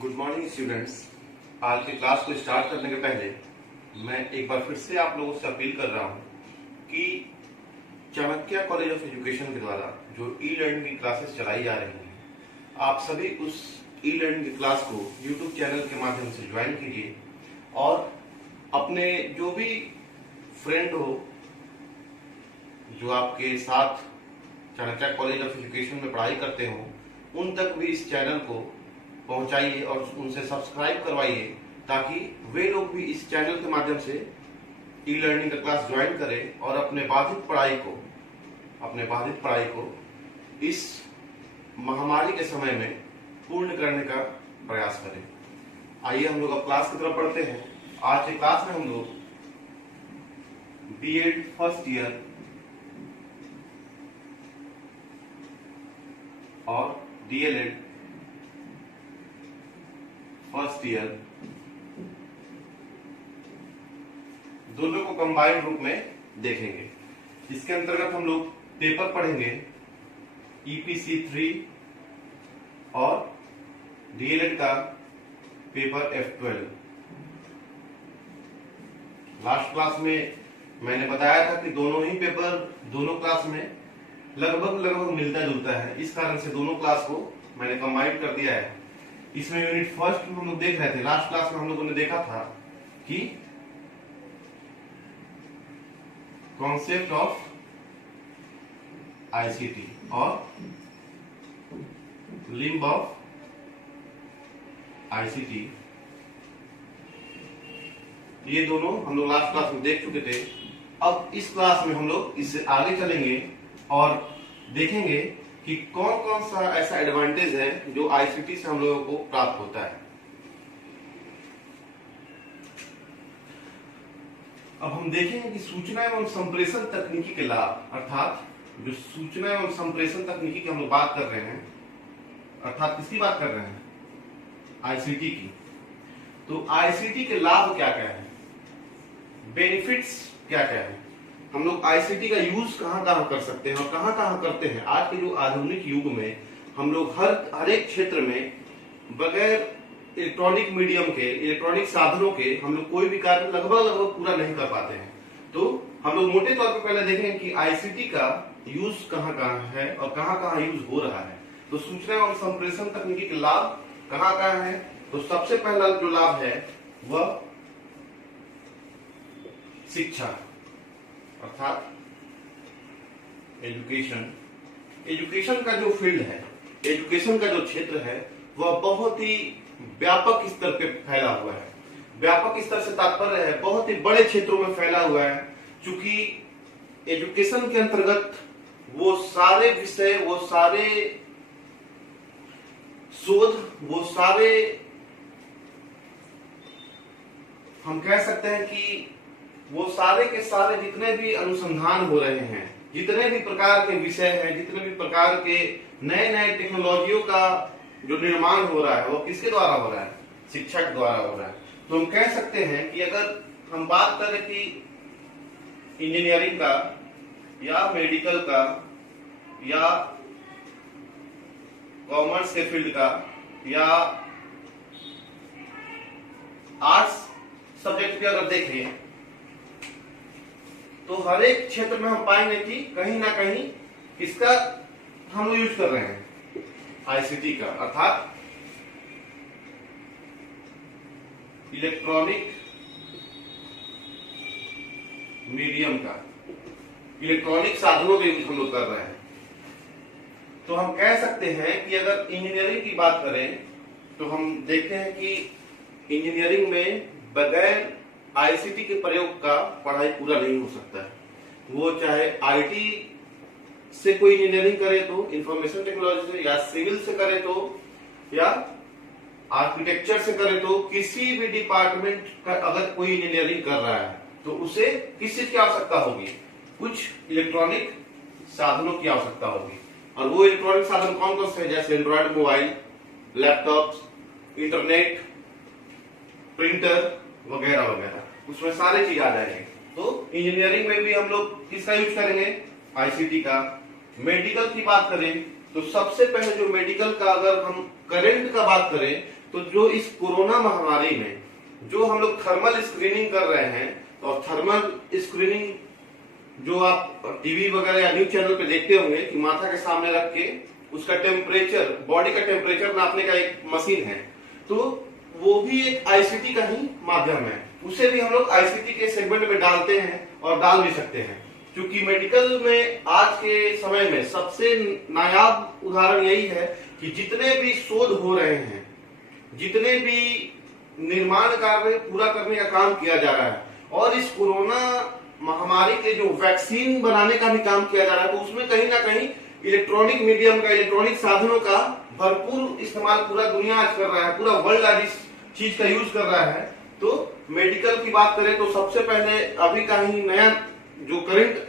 Good morning students. आज की class को स्टार्ट करने के पहले मैं एक बार फिर से आप लोगों से अपील कर रहा हूं कि चाणक्य कॉलेज ऑफ एजुकेशन के द्वारा जो ई लर्निंग की क्लासेस चलाई जा रही हैं, आप सभी उस ई लर्निंग की क्लास को यूट्यूब चैनल के माध्यम से ज्वाइन कीजिए और अपने जो भी फ्रेंड हो जो आपके साथ चाणक्य कॉलेज ऑफ एजुकेशन में पढ़ाई करते हो उन तक भी इस चैनल को पहुंचाइए और उनसे सब्सक्राइब करवाइए ताकि वे लोग भी इस चैनल के माध्यम से ई लर्निंग का क्लास ज्वाइन करें और अपने बाधित पढ़ाई को इस महामारी के समय में पूर्ण करने का प्रयास करें। आइए हम लोग अब क्लास की तरफ बढ़ते हैं। आज की क्लास में हम लोग बीएड फर्स्ट ईयर और डीएलएड फर्स्ट ईयर दोनों को कंबाइंड रूप में देखेंगे। इसके अंतर्गत हम लोग पेपर पढ़ेंगे ईपीसी 3 और डीएलएड का पेपर F12। लास्ट क्लास में मैंने बताया था कि दोनों ही पेपर दोनों क्लास में लगभग मिलता जुलता है, इस कारण से दोनों क्लास को मैंने कंबाइंड कर दिया है। इसमें यूनिट फर्स्ट में हम लोग देख रहे थे, लास्ट क्लास में हम लोगों ने देखा था कि कॉन्सेप्ट ऑफ आईसीटी और लिंब ऑफ आईसीटी, ये दोनों हम लोग लास्ट क्लास में देख चुके थे। अब इस क्लास में हम लोग इससे आगे चलेंगे और देखेंगे कि कौन कौन सा ऐसा एडवांटेज है जो आईसीटी से हम लोगों को प्राप्त होता है। अब हम देखेंगे कि सूचना एवं संप्रेषण तकनीकी के लाभ, अर्थात जो सूचना एवं संप्रेषण तकनीकी की हम लोग बात कर रहे हैं, अर्थात किसकी बात कर रहे हैं? आईसीटी की। तो आईसीटी के लाभ क्या क्या है, बेनिफिट्स क्या क्या है, हम लोग आईसीटी का यूज कहां कहां कर सकते हैं और कहां कहां करते हैं। आज के जो आधुनिक युग में हम लोग हर एक क्षेत्र में बगैर इलेक्ट्रॉनिक मीडियम के, इलेक्ट्रॉनिक साधनों के हम लोग कोई भी कार्य लगभग पूरा नहीं कर पाते हैं। तो हम लोग मोटे तौर पर पहले देखें कि आईसीटी का यूज कहां कहां है और कहां कहां यूज हो रहा है। तो सूचना एवं संप्रेषण तकनीकी के लाभ कहां कहां है। तो सबसे पहला जो लाभ है वह शिक्षा, अर्थात एजुकेशन का जो फील्ड है, एजुकेशन का जो क्षेत्र है वह बहुत ही व्यापक स्तर पे फैला हुआ है। व्यापक स्तर से तात्पर्य है बहुत ही बड़े क्षेत्रों में फैला हुआ है। चूंकि एजुकेशन के अंतर्गत वो सारे विषय, वो सारे शोध, वो सारे हम कह सकते हैं कि वो सारे के सारे जितने भी अनुसंधान हो रहे हैं, जितने भी प्रकार के विषय हैं, जितने भी प्रकार के नए नए टेक्नोलॉजियों का जो निर्माण हो रहा है वो किसके द्वारा हो रहा है? शिक्षक द्वारा हो रहा है। तो हम कह सकते हैं कि अगर हम बात करें कि इंजीनियरिंग का या मेडिकल का या कॉमर्स के फील्ड का या आर्ट्स सब्जेक्ट की अगर देखें तो हर एक क्षेत्र में हम पाएंगे कि कहीं ना कहीं इसका हम लोग यूज कर रहे हैं आईसीटी का, अर्थात इलेक्ट्रॉनिक मीडियम का, इलेक्ट्रॉनिक साधनों का यूज हम लोग कर रहे हैं। तो हम कह सकते हैं कि अगर इंजीनियरिंग की बात करें तो हम देखते हैं कि इंजीनियरिंग में बगैर आईसीटी के प्रयोग का पढ़ाई पूरा नहीं हो सकता है। वो चाहे आईटी से कोई इंजीनियरिंग करे तो, इंफॉर्मेशन टेक्नोलॉजी से, या सिविल से करे तो, या आर्किटेक्चर से करे तो, किसी भी डिपार्टमेंट का अगर कोई इंजीनियरिंग कर रहा है तो उसे किस चीज की आवश्यकता होगी? कुछ इलेक्ट्रॉनिक साधनों की आवश्यकता होगी। और वो इलेक्ट्रॉनिक साधन कौन कौन से हैं? जैसे Android mobile, laptop, internet, printer वगैरह वगैरह, उसमें सारी चीज आ जाएंगे। तो इंजीनियरिंग में भी हम लोग किसका यूज करेंगे? आईसीटी का। मेडिकल की बात करें तो सबसे पहले जो मेडिकल का अगर हम करंट का बात करें तो जो इस कोरोना महामारी में जो हम लोग थर्मल स्क्रीनिंग कर रहे हैं, और थर्मल स्क्रीनिंग जो आप टीवी वगैरह या न्यूज चैनल पे देखते होंगे कि माथा के सामने रख के उसका टेम्परेचर, बॉडी का टेम्परेचर नापने का एक मशीन है, तो वो भी एक आईसीटी का ही माध्यम है। उसे भी हम लोग आईसीटी के सेगमेंट में डालते हैं और डाल भी सकते हैं, क्योंकि मेडिकल में आज के समय में सबसे नायाब उदाहरण यही है कि जितने भी शोध हो रहे हैं, जितने भी निर्माण कार्य पूरा करने का काम किया जा रहा है, और इस कोरोना महामारी के जो वैक्सीन बनाने का भी काम किया जा रहा है, तो उसमें कहीं ना कहीं इलेक्ट्रॉनिक मीडियम का, इलेक्ट्रॉनिक साधनों का भरपूर इस्तेमाल पूरा दुनिया आज कर रहा है, पूरा वर्ल्ड आज इस चीज का यूज कर रहा है। तो मेडिकल की बात करें तो सबसे पहले अभी का ही नया जो करंट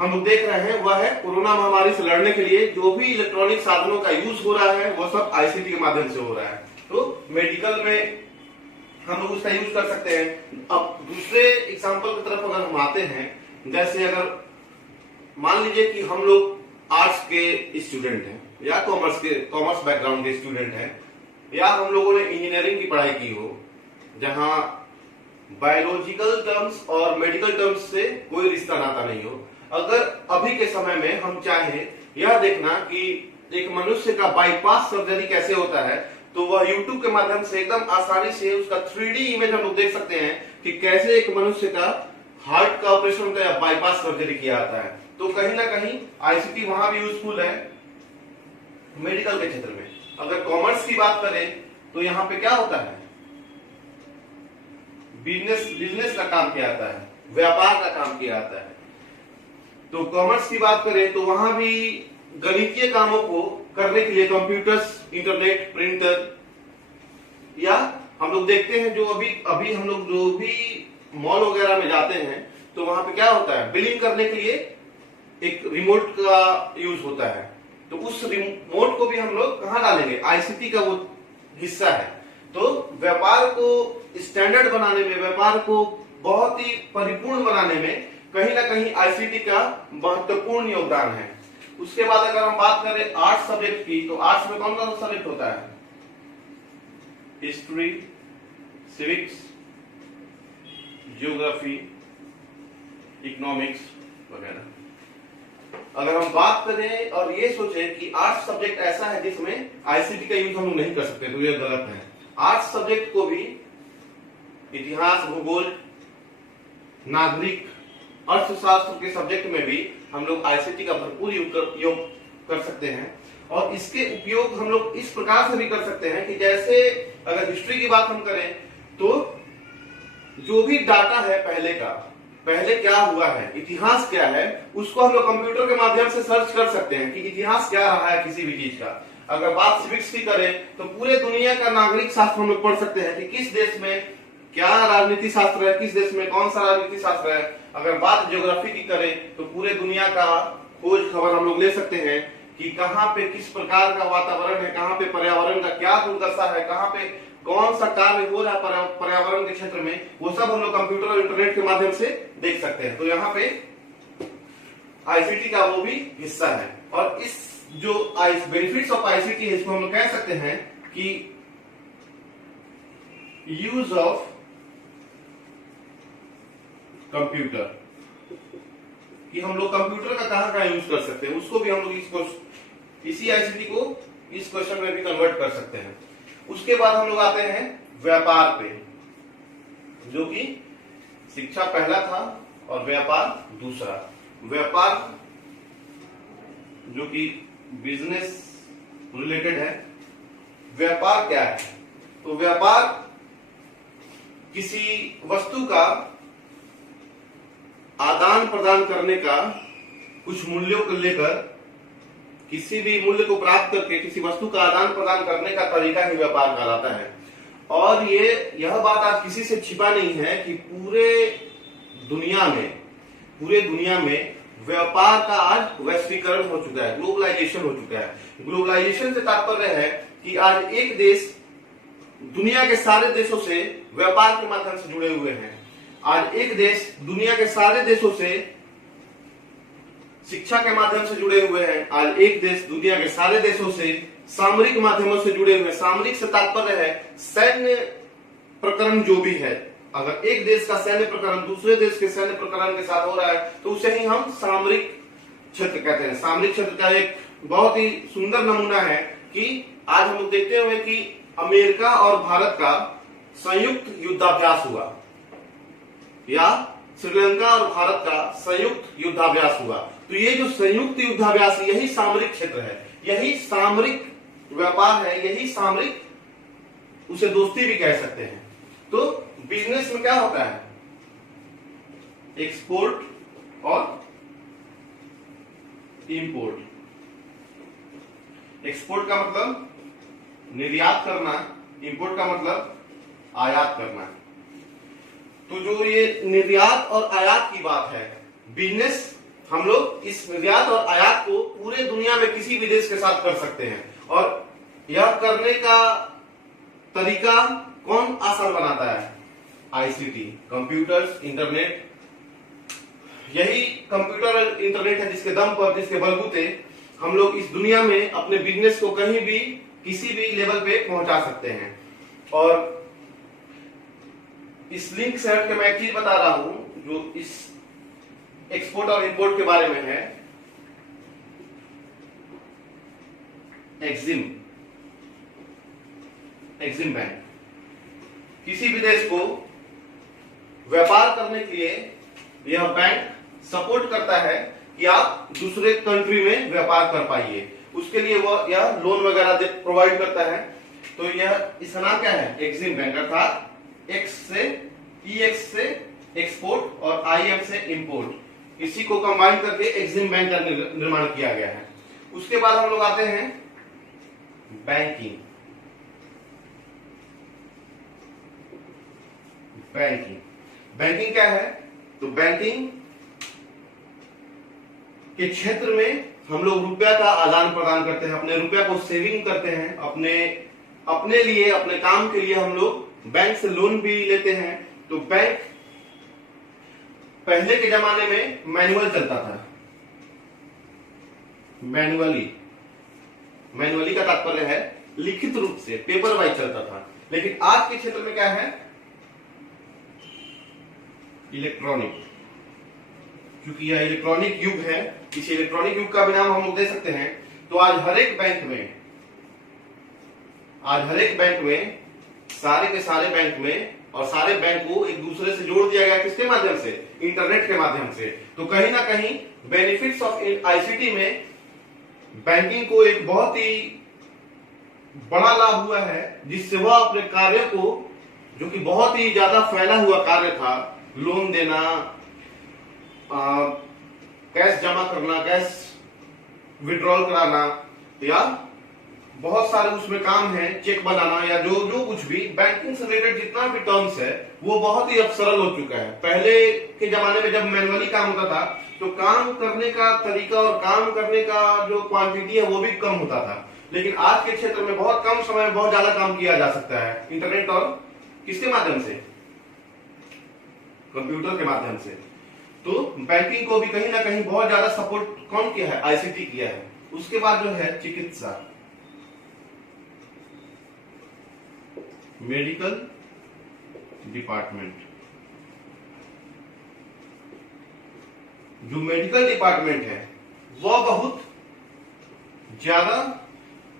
हम लोग देख रहे हैं वह है कोरोना महामारी से लड़ने के लिए जो भी इलेक्ट्रॉनिक साधनों का यूज हो रहा है वो सब आईसीटी के माध्यम से हो रहा है। तो मेडिकल में हम लोग उसका यूज कर सकते हैं। अब दूसरे एग्जांपल की तरफ अगर हम आते हैं, जैसे अगर मान लीजिए कि हम लोग आर्ट्स के स्टूडेंट हैं या कॉमर्स बैकग्राउंड के स्टूडेंट हैं, या हम लोगों ने इंजीनियरिंग की पढ़ाई की हो जहां बायोलॉजिकल टर्म्स और मेडिकल टर्म्स से कोई रिश्ता नाता नहीं हो। अगर अभी के समय में हम चाहें यह देखना कि एक मनुष्य का बाईपास सर्जरी कैसे होता है, तो वह यूट्यूब के माध्यम से एकदम आसानी से उसका 3D इमेज हम लोग देख सकते हैं कि कैसे एक मनुष्य का हार्ट का ऑपरेशन होता है या बाईपास सर्जरी किया जाता है। तो कहीं ना कहीं आईसीटी वहां भी यूजफुल है मेडिकल के क्षेत्र में। अगर कॉमर्स की बात करें तो यहाँ पे क्या होता है, बिजनेस का काम किया जाता है, व्यापार का काम किया जाता है। तो कॉमर्स की बात करें तो वहां भी गणितीय कामों को करने के लिए कंप्यूटर्स, इंटरनेट, प्रिंटर, या हम लोग देखते हैं जो अभी हम लोग जो भी मॉल वगैरह में जाते हैं तो वहां पे क्या होता है, बिलिंग करने के लिए एक रिमोट का यूज होता है। तो उस रिमोट को भी हम लोग कहाँ डालेंगे, आईसीटी का वो हिस्सा है। तो व्यापार को स्टैंडर्ड बनाने में, व्यापार को बहुत ही परिपूर्ण बनाने में कहीं ना कहीं आईसीटी का महत्वपूर्ण योगदान है। उसके बाद अगर हम बात करें आर्ट्स सब्जेक्ट की, तो आर्ट्स में कौन कौन सा सब्जेक्ट होता है, हिस्ट्री, सिविक्स, जियोग्राफी, इकोनॉमिक्स वगैरह। अगर हम बात करें और ये सोचें कि आर्ट्स सब्जेक्ट ऐसा है जिसमें आईसीटी का यूज हम लोग नहीं कर सकते, तो ये गलत है। आर्ट्स सब्जेक्ट को भी इतिहास, भूगोल, नागरिक, अर्थशास्त्र के सब्जेक्ट में भी हम लोग आईसीटी का भरपूर उपयोग कर सकते हैं। और इसके उपयोग हम लोग इस प्रकार से भी कर सकते हैं कि जैसे अगर हिस्ट्री की बात हम करें तो जो भी डाटा है पहले क्या हुआ है, इतिहास क्या है, उसको हम लोग कंप्यूटर के माध्यम से सर्च कर सकते हैं कि इतिहास क्या रहा है किसी भी चीज का। अगर बात सिविक्स की करें तो पूरे दुनिया का नागरिक शास्त्र हम लोग पढ़ सकते हैं कि किस देश में क्या राजनीति शास्त्र है, किस देश में कौन सा राजनीति शास्त्र है। अगर बात ज्योग्राफी की करें तो पूरे दुनिया का खोज खबर हम लोग ले सकते हैं कि कहाँ पे किस प्रकार का वातावरण है, कहाँ पे पर्यावरण का क्या दुर्दशा है, कहाँ पे कौन सा कार्य हो रहा है पर्यावरण के क्षेत्र में, वो सब हम लोग कंप्यूटर और इंटरनेट के माध्यम से देख सकते हैं। तो यहाँ पे आईसीटी का वो भी हिस्सा है। और इस जो बेनिफिट्स ऑफ आईसीटी है, इसमें हम लोग कह सकते हैं कि यूज ऑफ कंप्यूटर, कि हम लोग कंप्यूटर का कहां यूज कर सकते हैं, उसको भी हम लोग इसी आईसीटी को इस क्वेश्चन में भी कन्वर्ट कर सकते हैं। उसके बाद हम लोग आते हैं व्यापार पे, जो कि शिक्षा पहला था और व्यापार दूसरा। व्यापार जो कि बिजनेस रिलेटेड है। व्यापार क्या है, तो व्यापार किसी वस्तु का आदान प्रदान करने का, कुछ मूल्यों को लेकर किसी भी मूल्य को प्राप्त करके किसी वस्तु का आदान प्रदान करने का तरीका ही व्यापार कहलाता है। और यह बात आज किसी से छिपा नहीं है कि पूरे दुनिया में व्यापार का आज वैश्वीकरण हो चुका है, ग्लोबलाइजेशन हो चुका है। ग्लोबलाइजेशन से तात्पर्य है कि आज एक देश दुनिया के सारे देशों से व्यापार के माध्यम से जुड़े हुए हैं। आज एक देश दुनिया के सारे देशों से शिक्षा के माध्यम से जुड़े हुए हैं। आज एक देश दुनिया के सारे देशों से सामरिक माध्यमों से जुड़े हुए। सामरिक से तात्पर्य है सैन्य प्रकरण जो भी है। अगर एक देश का सैन्य प्रकरण दूसरे देश के सैन्य प्रकरण के साथ हो रहा है तो उसे ही हम सामरिक क्षेत्र कहते हैं। सामरिक क्षेत्र का एक बहुत ही सुंदर नमूना है कि आज हम लोग देखते हुए कि अमेरिका और भारत का संयुक्त युद्धाभ्यास हुआ, या श्रीलंका और भारत का संयुक्त युद्धाभ्यास हुआ। तो ये जो संयुक्त युद्धाभ्यास, यही सामरिक क्षेत्र है, यही सामरिक व्यापार है, यही सामरिक, उसे दोस्ती भी कह सकते हैं। तो बिजनेस में क्या होता है? एक्सपोर्ट और इंपोर्ट। एक्सपोर्ट का मतलब निर्यात करना, इंपोर्ट का मतलब आयात करना। तो जो ये निर्यात और आयात की बात है, बिजनेस, हम लोग इस निर्यात और आयात को पूरे दुनिया में किसी भी देश के साथ कर सकते हैं। और यह करने का तरीका कौन आसान बनाता है? ICT, computers, internet. यही कंप्यूटर और इंटरनेट है जिसके दम पर, जिसके बलबूते हम लोग इस दुनिया में अपने बिजनेस को कहीं भी किसी भी लेवल पे पहुंचा सकते हैं। और इस लिंक से हट के मैं एक चीज बता रहा हूं जो इस एक्सपोर्ट और इंपोर्ट के बारे में है। एक्सिम बैंक किसी भी देश को व्यापार करने के लिए यह बैंक सपोर्ट करता है कि आप दूसरे कंट्री में व्यापार कर पाइए। उसके लिए वह यह लोन वगैरह प्रोवाइड करता है। तो यह इसका नाम क्या है? Exim bank. अर्थात EX से एक्सपोर्ट और IM से इंपोर्ट, इसी को कंबाइन करके एक्सिम बैंक का निर्माण किया गया है। उसके बाद हम लोग आते हैं बैंकिंग। बैंकिंग क्या है? तो बैंकिंग के क्षेत्र में हम लोग रुपया का आदान प्रदान करते हैं, अपने रुपया को सेविंग करते हैं, अपने लिए, अपने काम के लिए हम लोग बैंक से लोन भी लेते हैं। तो बैंक पहले के जमाने में मैनुअल चलता था। मैनुअली का तात्पर्य है लिखित रूप से, पेपर वाइज चलता था। लेकिन आज के क्षेत्र में क्या है? इलेक्ट्रॉनिक। क्योंकि यह इलेक्ट्रॉनिक युग है, इस इलेक्ट्रॉनिक युग का भी नाम हम लोग दे सकते हैं। तो आज हर एक बैंक में सारे के सारे बैंक में, और सारे बैंक को एक दूसरे से जोड़ दिया गया। किसके माध्यम से? इंटरनेट के माध्यम से। तो कहीं ना कहीं बेनिफिट्स ऑफ आईसीटी में बैंकिंग को एक बहुत ही बड़ा लाभ हुआ है, जिससे वह अपने कार्य को, जो कि बहुत ही ज्यादा फैला हुआ कार्य था, लोन देना, कैश जमा करना, कैश विड्रॉल कराना, या बहुत सारे उसमें काम है, चेक बनाना, या जो कुछ भी बैंकिंग से रिलेटेड जितना भी टर्म्स है वो बहुत ही अब सरल हो चुका है। पहले के जमाने में जब मैनुअली काम होता था तो काम करने का तरीका और काम करने का जो क्वांटिटी है वो भी कम होता था। लेकिन आज के क्षेत्र में बहुत कम समय में बहुत ज्यादा काम किया जा सकता है, इंटरनेट और किसके माध्यम से? कंप्यूटर के माध्यम से। तो बैंकिंग को भी कहीं ना कहीं बहुत ज्यादा सपोर्ट कौन किया है? आईसीटी किया है। उसके बाद जो है चिकित्सा, मेडिकल डिपार्टमेंट। जो मेडिकल डिपार्टमेंट है वह बहुत ज्यादा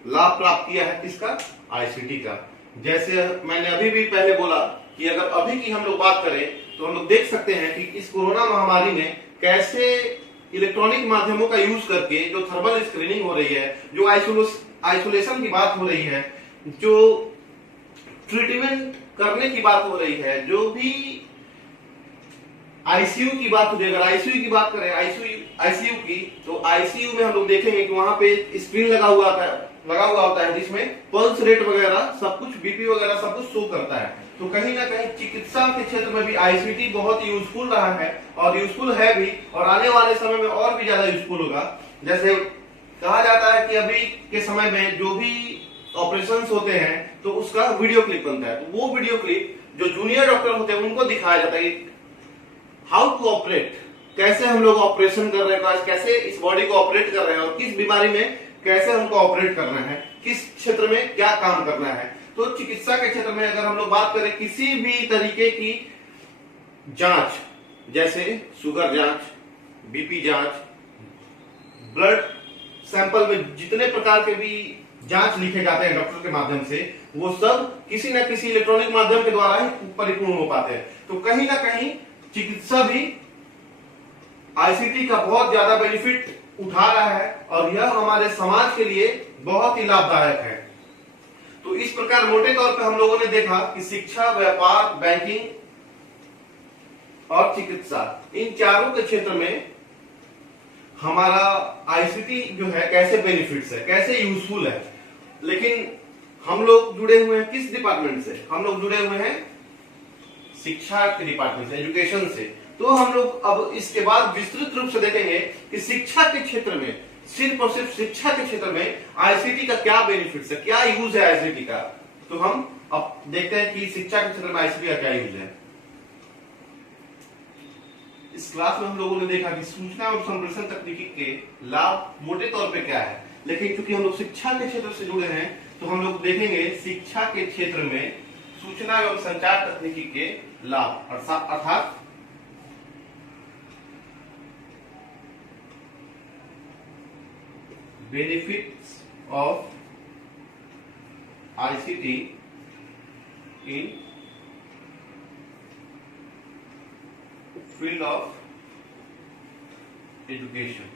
लाभ प्राप्त किया है किसका? आईसीटी का। जैसे मैंने अभी भी पहले बोला कि अगर अभी की हम लोग बात करें तो हम लोग देख सकते हैं कि इस कोरोना महामारी में कैसे इलेक्ट्रॉनिक माध्यमों का यूज करके जो थर्मल स्क्रीनिंग हो रही है, जो आइसोलेशन की बात हो रही है, जो ट्रीटमेंट करने की बात हो रही है, जो भी आईसीयू की बात हो रही है। अगर आईसीयू की बात करें, आईसीयू की, तो आईसीयू में हम लोग देखेंगे कि वहां पे स्क्रीन लगा हुआ होता है जिसमें पल्स रेट वगैरह सब कुछ, बीपी वगैरह सब कुछ शो करता है। तो कहीं ना कहीं चिकित्सा के क्षेत्र में भी आईसीटी बहुत ही यूजफुल रहा है, और यूजफुल है भी, और आने वाले समय में और भी ज्यादा यूजफुल होगा। जैसे कहा जाता है कि अभी के समय में जो भी ऑपरेशंस होते हैं तो उसका वीडियो क्लिप बनता है। तो वो वीडियो क्लिप जो जूनियर डॉक्टर होते हैं उनको दिखाया जाता है हाउ टू ऑपरेट, कैसे हम लोग ऑपरेशन कर रहे हैं, कैसे इस बॉडी को ऑपरेट कर रहे हैं, और किस बीमारी में कैसे हमको ऑपरेट करना है, किस क्षेत्र में क्या काम करना है। तो चिकित्सा के क्षेत्र में अगर हम लोग बात करें किसी भी तरीके की जांच, जैसे शुगर जांच, बीपी जांच, ब्लड सैंपल में जितने प्रकार के भी जांच लिखे जाते हैं डॉक्टर के माध्यम से, वो सब किसी न किसी इलेक्ट्रॉनिक माध्यम के द्वारा ही परिपूर्ण हो पाते हैं। तो कहीं ना कहीं चिकित्सा भी आईसीटी का बहुत ज्यादा बेनिफिट उठा रहा है और यह हमारे समाज के लिए बहुत ही लाभदायक है। तो इस प्रकार मोटे तौर पे हम लोगों ने देखा कि शिक्षा, व्यापार, बैंकिंग और चिकित्सा, इन चारों के क्षेत्र में हमारा आईसीटी जो है कैसे बेनिफिट्स है, कैसे यूजफुल है। लेकिन हम लोग जुड़े हुए हैं किस डिपार्टमेंट से? हम लोग जुड़े हुए हैं शिक्षा के डिपार्टमेंट से, एजुकेशन से। तो हम लोग अब इसके बाद विस्तृत रूप से देखेंगे कि शिक्षा के क्षेत्र में, सिर्फ और सिर्फ शिक्षा के क्षेत्र में आईसीटी का क्या बेनिफिट्स है, क्या यूज है आईसीटी का। तो हम अब देखते हैं कि शिक्षा के क्षेत्र में आईसीटी का क्या यूज है। इस क्लास में हम लोगों ने देखा कि सूचना और संप्रेषण तकनीकी के लाभ मोटे तौर पे क्या है, लेकिन क्योंकि हम लोग शिक्षा के क्षेत्र से जुड़े हैं तो हम लोग देखेंगे शिक्षा के क्षेत्र में सूचना एवं संचार तकनीकी के लाभ, अर्थात benefits of ICT in field of education।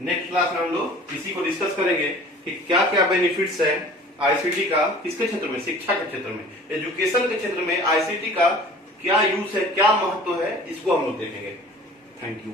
Next class में हम लोग इसी को डिस्कस करेंगे कि क्या क्या बेनिफिट्स है आईसीटी का, किसके क्षेत्र में, शिक्षा के क्षेत्र में, एजुकेशन के क्षेत्र में आईसीटी का क्या यूज है, क्या महत्व है, इसको हम लोग देखेंगे। Thank you.